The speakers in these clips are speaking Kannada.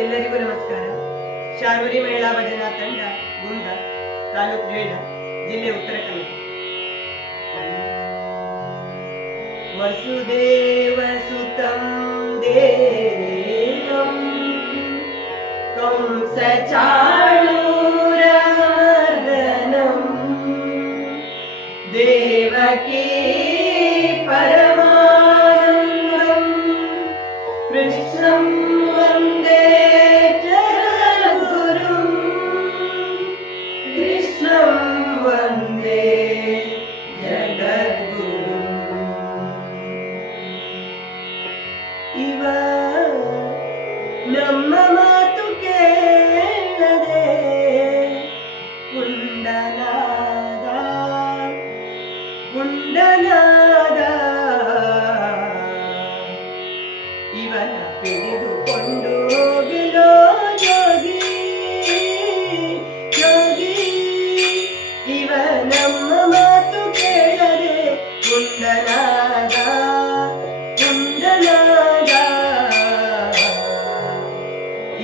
ಎಲ್ಲರಿಗೂ ನಮಸ್ಕಾರ. ಶಾರ್ವರಿ ಮಹಿಳಾ ಭಜನಾ ತಂಡ ಗುಂದ, ತಾಲೂಕು ಜೇಡ, ಜಿಲ್ಲೆ ಉತ್ತರ ಕನ್ನಡ. ವಸುದೇವ ಸುತಂ ದೇವಂ ಕಂಸ ಚಾಣೂರಮರ್ದನಂ ದೇವಕೀ ಪರಮಾನಂದಂ ಕೃಷ್ಣಂ ವಂದೇ ಜಗದ್ಗುರುಂ ಕೃಷ್ಣಂ ವಂದೇ ಜಗದ್ಗುರುಂ. ಇವ ನಮ್ಮ ಮಾತು ಕೇಳದೆ ಉಂಡನಾದ ಇವನ ಪಿಡಿದುಕೊಂಡು ಹೋಗಿರೋ ಯೋಗಿ ಯೋಗಿ. ಇವ ನಮ್ಮ ಮಾತು ಕೇಳದೆ ಉಂಡನಾದ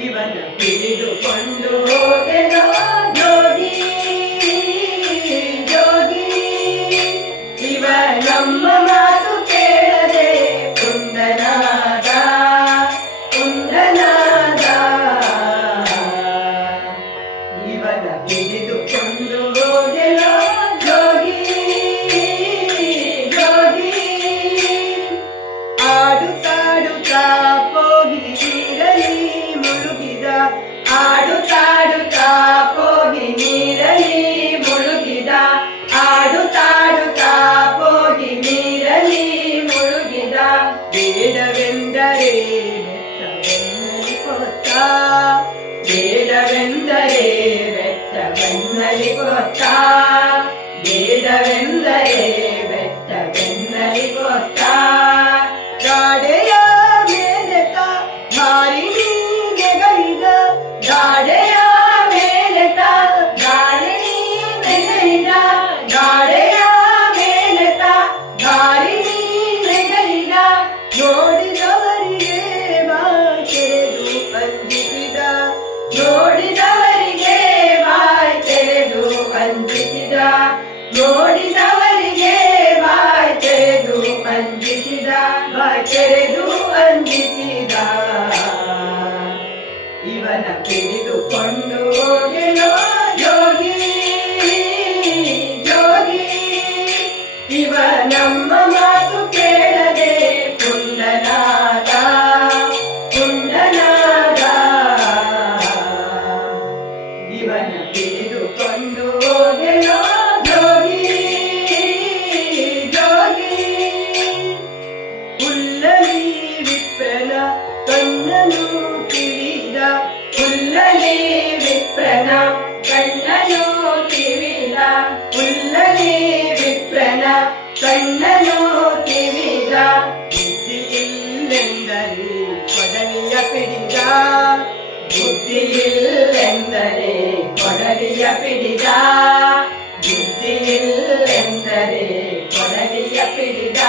ಇವನ ಪಿಡಿದುಕೊಂಡು ಹೋಗಿರೋ ಯೋಗಿ ಯೋಗಿ. ಇವ ನಮ್ಮ ಮಾತು ಕೇಳದೆ ಉಂಡನಾದ ಇವನ ಪಿಡಿದುಕೊಂಡು ಹೋಗೆಲೋ ಯೋಗಿ ಯೋಗಿ. ಆಡುತ್ತಾಡುತ್ತಾ ಹೋಗಿ ನೀರಲಿ ಮುಳುಗಿದ, ಆಡುತ್ತಾಡುತ್ತಾ ಹೋಗಿ ನೀರಲಿ ಮುಳುಗಿದ, ಆಡುತ್ತಾಡುತ್ತಾ ಹೋಗಿ ನೀರಲಿ ಮುಳುಗಿದ. ಬೇಡವೆಂದರೆ ಬೆಟ್ಟವೆನ್ನಲಿ ಕೊತ್ತ, ಬೇಡವೆಂದರೆ ಬೆಟ್ಟವೆನ್ನಲಿ ಕೊತ್ತ, ಬೇಡವೆಂದರೆ ಬೆಟ್ಟವೆನ್ನಲಿ ಕೊತ್ತ. ಗಾಡೆಯ ಮೇಲೆತ ಭಾರಿ ನೆಗೈದ, ಗಾಡೆಯ ಮೇಲೆತ ಗಾಳಿ ನೆಗೈದ, ಗಾಡೆಯ ಮೇಲೆತ ಗಾಳಿ ನೆಗೈದ. ನೋಡಿದವರಿಗೆ ಬಾಯ್ ತೆರೆದು ಅಂಜಿಸಿದ, ನೋಡಿದವರಿಗೆ ಬಾಯ್ ತೆರೆದು ಅಂಜಿಸಿದ, ನೋಡಿದವರಿಗೆ ಬಾಯ್ ತೆರೆದು ಅಂಜಿಸಿದ, ಬಾಯ್ ತೆರೆದು ಅಂಜಿಸಿದ. ಇವನ ಪಿಡಿದುಕೊಂಡು ಹೋಗೆಲೋ ಯೋಗಿ ಯೋಗಿ. ಇವ ನಮ್ಮ ಮಾತು ಕೇಳದೆ ಪುಂಡನಾದ ಪುಂಡನಾದ. ಇವನ ಪಿಡಿದುಕೊಂಡು ಹೋಗೆಲೋ ಯೋಗಿ ಯೋಗಿ. ಉಲ್ಲಲಿ ವಿಪ್ರನ ಕಣ್ಣನು ಕಿವಿದ, ಉಲ್ಲಲಿ ವಿಪ್ರನ ಕಣ್ಣನು ಕಿವಿದ, ಉಲ್ಲಲಿ ವಿಪ್ರನ ಕಣ್ಣನು ಕಿವಿದ. ಬುದ್ಧಿ ಇಲ್ಲೆಂದರೆ ಕೊಡಲಿಯ ಪಿಡಿದ, ಬುದ್ಧಿ ಇಲ್ಲೆಂದರೆ ಕೊಡಲಿಯ ಪಿಡಿದ, ಬುದ್ಧಿ ಇಲ್ಲೆಂದರೆ ಕೊಡಲಿಯ ಪಿಡಿದ.